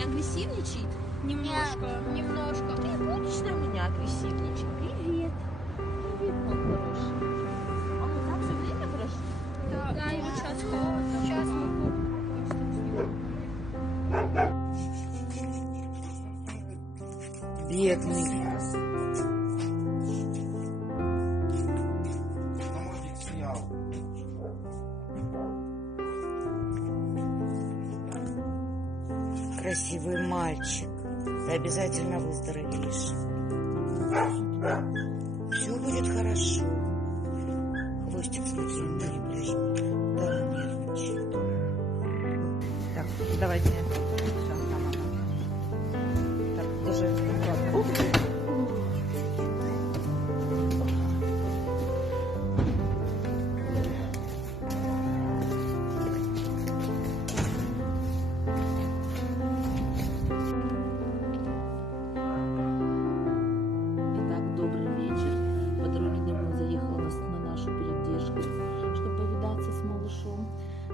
не агрессивничает? Немножко. Немножко. Ты будешь на меня агрессивничать? Привет. Привет, мой хороший. А мы так все время прошли? Да, и вот сейчас холодно. Сейчас мы Бедный. Красивый мальчик. Ты обязательно выздоровеешь. Все будет хорошо. Хвостик, смотри, не прижми. Да, нервничает. Так, давайте. Все, там она. Так, даже аккуратно. Итак, добрый вечер. По дороге домой заехала на нашу передержку, чтобы повидаться с малышом.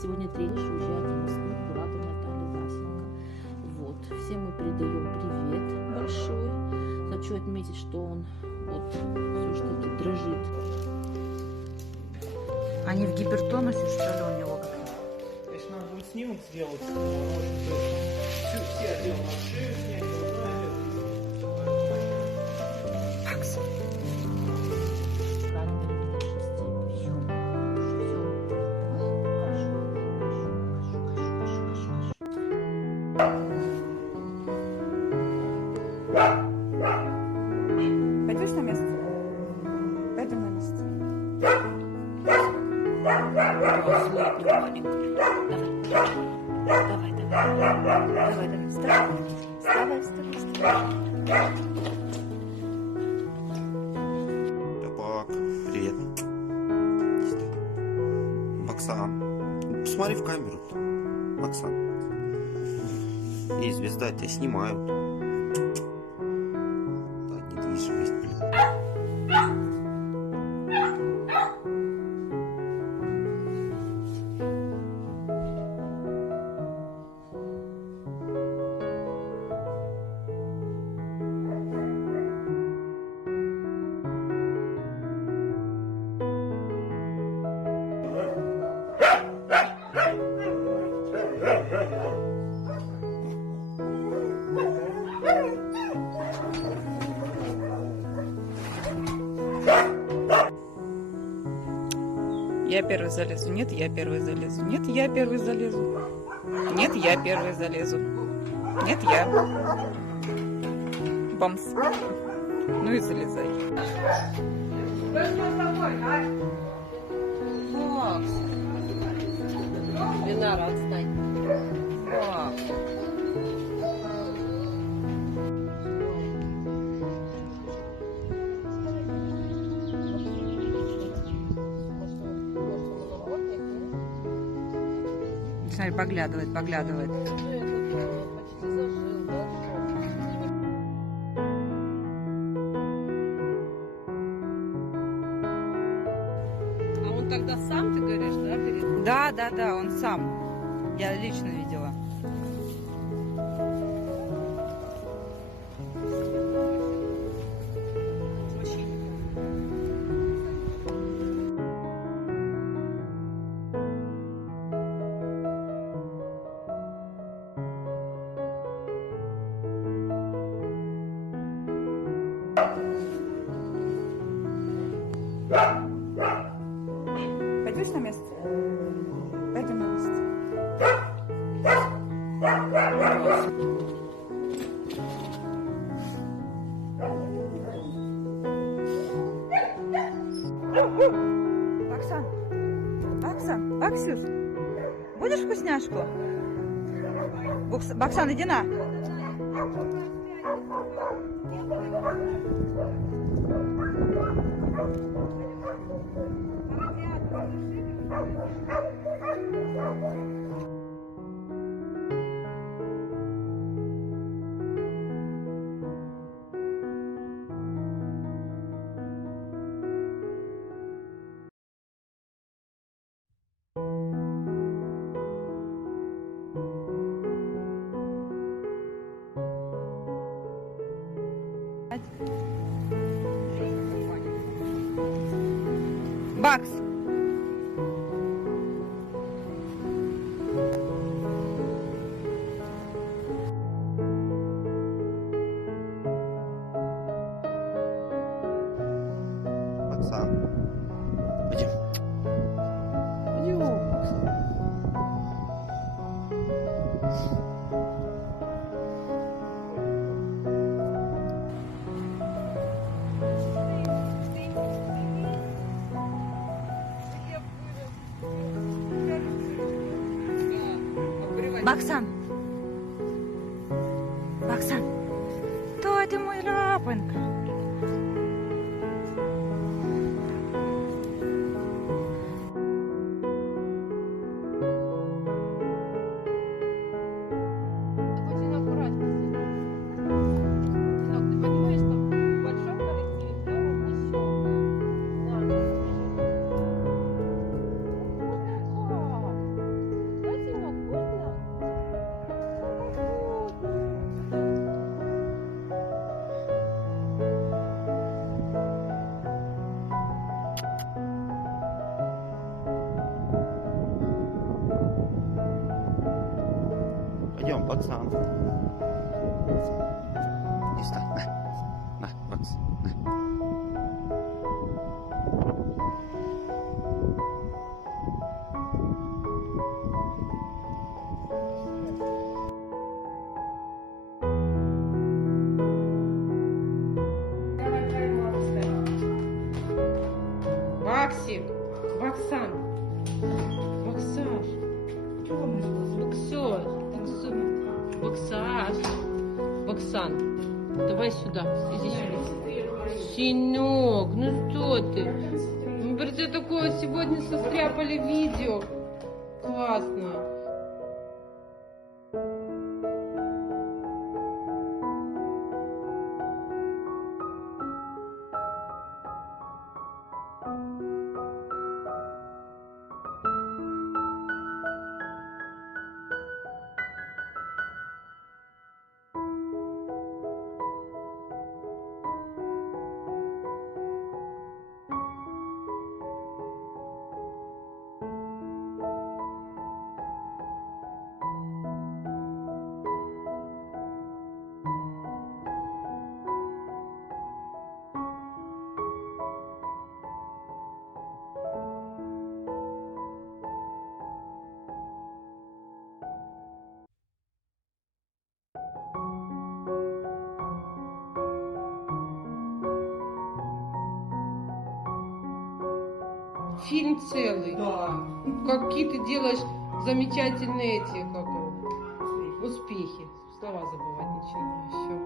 Сегодня тренер уезжает в Москву к брату Натальи Васенко. Вот. Всем мы передаем привет большой. Хочу отметить, что он вот все что-то дрожит. Они в гипертонусе, что ли, у него? Если надо будет снимок сделать, все отделы на шею снять, Макс. Пойдешь на место? Пойдем на место. Давай, вставай. Папак, привет. Оксан, посмотри в камеру. Оксан. Эй, звезда, тебя снимают. Да, недвижимость, блин. Я первый залезу. Нет, я первый залезу. Нет, я первый залезу. Нет, я первый залезу. Нет, я. Бамс. Ну и залезай. Макс. Винара, отстань. Макс. Смотри, поглядывает. А он тогда сам, ты говоришь, да, перед... Да, он сам. Я лично видела. Пойдешь на место? Пойдем на место. Баксан, Баксюш, будешь вкусняшку? Баксан, иди на. Бакс. Баксан. Пойдем. Пойдем. Баксан. Баксан. Хто ти мой лапонька? Очень аккуратно. Сынок, ты понимаешь, что в большом коллективе здорово не щелкает. Да, Сынок, вкусно? Пойдем, Баксан. Не стой. На, Бакс. На. Баксик, Баксан, Баксаш, Баксёж, Баксаш, Баксан, давай сюда, иди сюда. Синок, ну что ты? Мы про тебя такое сегодня состряпали видео. Классно. Фильм целый. Да. Какие ты делаешь замечательные эти, как успехи. Слова забывать начинаю еще.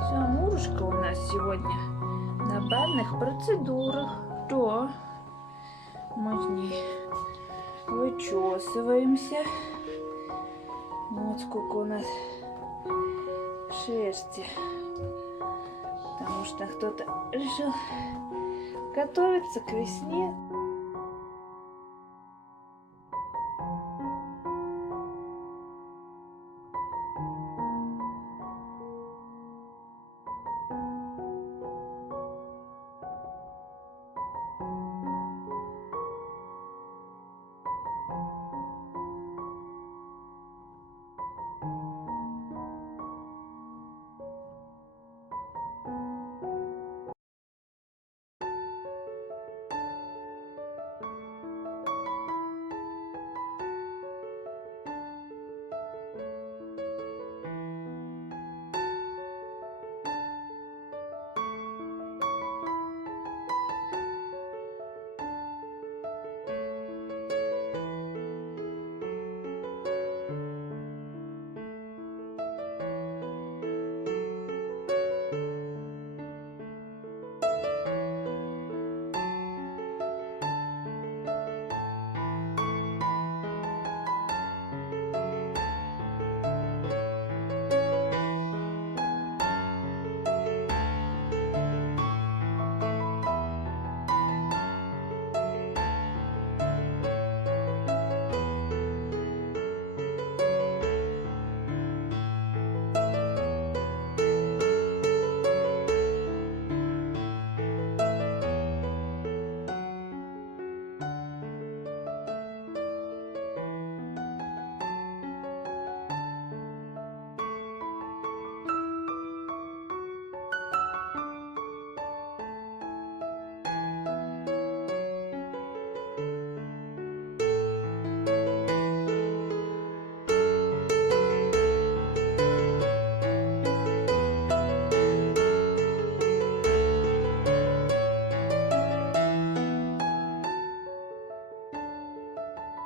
Все, Мурушка у нас сегодня на банных процедурах. Что? Мы с ней вычесываемся. Вот сколько у нас шерсти. Потому что кто-то решил готовиться к весне.